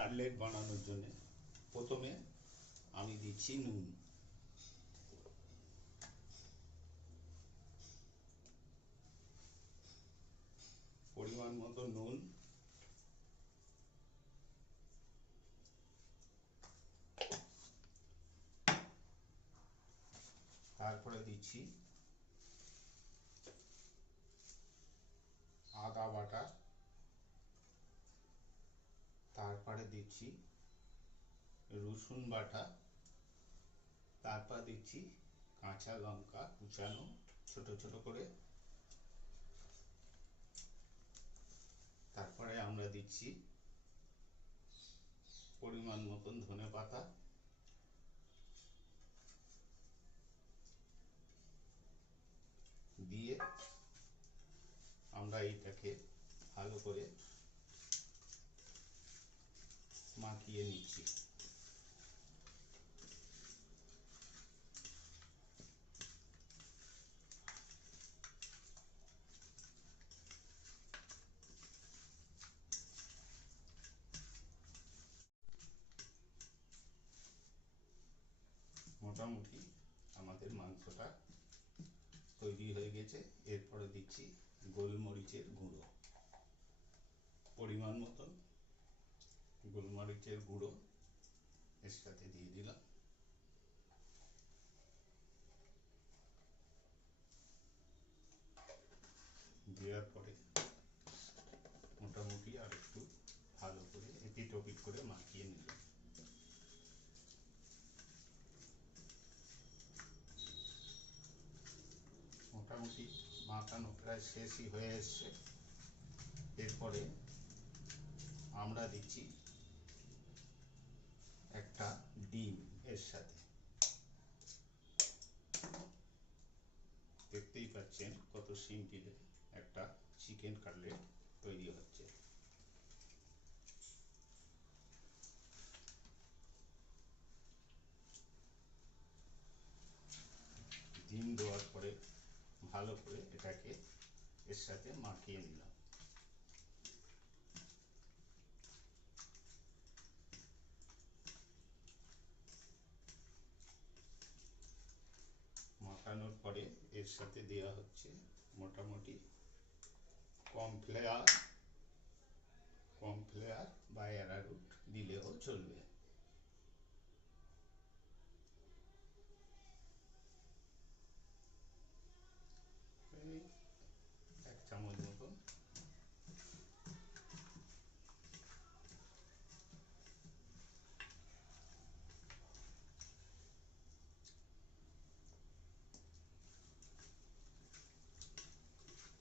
Cutlet বানানোর জন্য প্রথমে আমি দিচ্ছি নুন। পরিমাণ মতো নুন। তারপরে দিচ্ছি আদা বাটা। তারপরে দিচ্ছি, রসুন বাটা তারপর দিচ্ছি কাঁচা লঙ্কা কুচানো, ছোট ছোট করে। তারপরে আমরা দিচ্ছি পরিমাণ মতন ধনে পাতা। দিয়ে আমরা এইটাকে ভালো করে মাখিয়ে নিচ্ছি মোটামুটি আমাদের মাংসটা তৈরি হয়ে গেছে। এরপরে দিচ্ছি গোলমরিচের গুঁড়ো। পরিমাণ মতন গোলমরিচের গুঁড়ো এর সাথে দিয়ে দিলাম। দেওয়ার পরে মোটামুটি আর একটু ভালো করে এপিট ওপিট করে মাখিয়ে নিলাম। মোটামুটি মাখানো প্রায় শেষই হয়ে এসছে। এরপরে আমরা দিচ্ছি ডিম এর সাথে দেখতেই পাচ্ছেন কত সিম্পলে একটা চিকেন কাটলেট তৈরি হচ্ছে। ডিম দেওয়ার পরে ভালো করে এটাকে এর সাথে মাখিয়ে নিলাম। মাখানোর পরে এর সাথে দেওয়া হচ্ছে মোটামুটি কমফ্লেয়ার কমফ্লেয়ার বা অ্যারারুট দিলেও চলবে এই এক চামচ মতন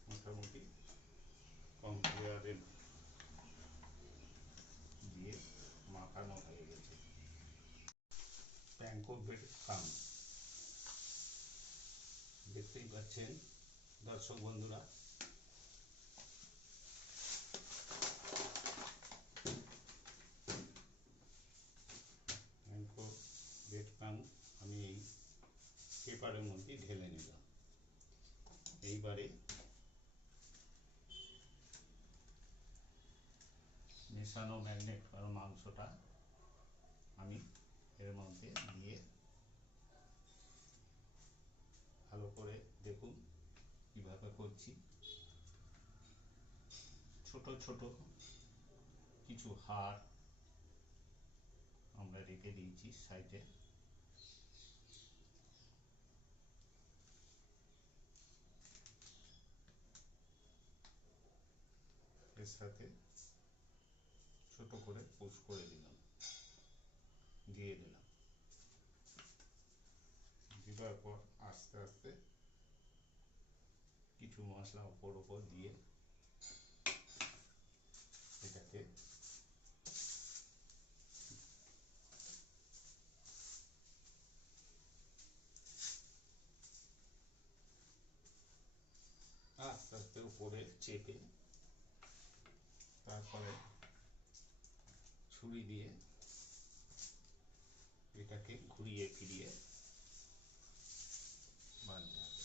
মোটামুটি কর্নফ্লেয়ারের দিয়ে মাখানো হয়ে গেছে ব্রেড খাম। দেখতেই পাচ্ছেন, দর্শক বন্ধুরা। প্যাঙ্কো ব্রেড আমি এই পেপারের মধ্যে ঢেলে নিলাম। এইবারে মেশানো ম্যাগনেট করা মাংসটা আমি এর মধ্যে দিয়ে ভালো করে দেখুন কীভাবে করছি। ছোট ছোট কিছু হাড় আমরা রেখে দিয়েছি সাইডে। এর সাথে ছোট করে পুশ করে দিলাম। দিয়ে দিলাম। দেওয়ার পর আস্তে আস্তে কিছু মশলা ওপর ওপর দিয়ে এটাকে আস্তে আস্তে উপরে চেপে তারপরে ছুরি দিয়ে এটাকে ঘুরিয়ে ফিরিয়ে বাঁধতে হবে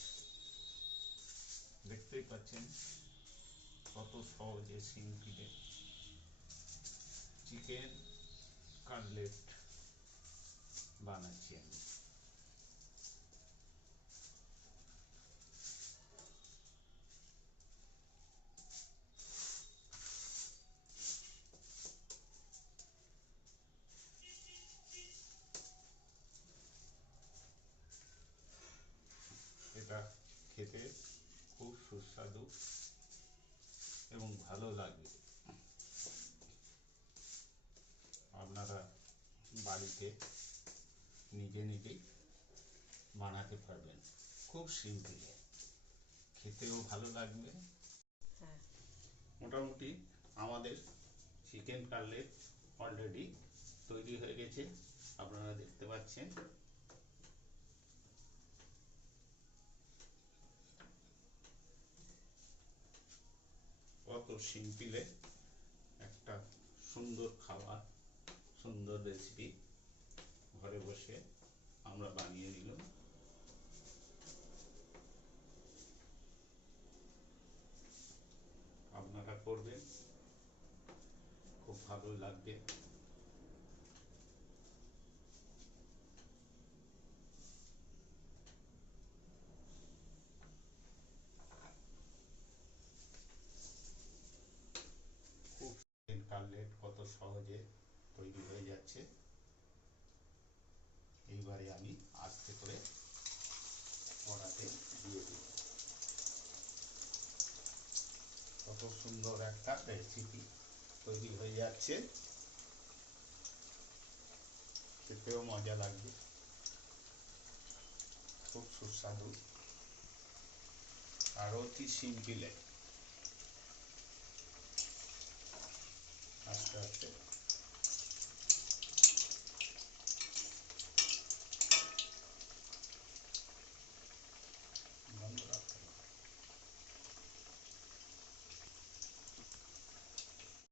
দেখতেই পাচ্ছেন কত সহজে সিম্পিলে চিকেন কাটলেট বানাচ্ছি আমি ভালো লাগবে। আপনারা বাড়িতে নিজে নিজেই বানাতে পারবেন। খুব সিম্পলে। খেতেও ভালো লাগবে। হ্যাঁ। মোটামুটি আমাদের চিকেন কাটলেট অলরেডি তৈরি হয়ে গেছে। আপনারা দেখতে পাচ্ছেন। কত সিম্পলে একটা সুন্দর খাবার, সুন্দর রেসিপি ঘরে বসে আমরা বানিয়ে নিলাম আপনারা করবেন, খুব ভালো লাগবে খুব কাটলেট কত সহজে তৈরি হয়ে যাচ্ছে। এইবারে আমি আস্তে করে কড়াতে দিয়ে দিই কত সুন্দর একটা রেসিপি তৈরি হয়ে যাচ্ছে। খেতেও মজা লাগবে। খুব সুস্বাদু। আর অতি সিম্পলে। আস্তে আস্তে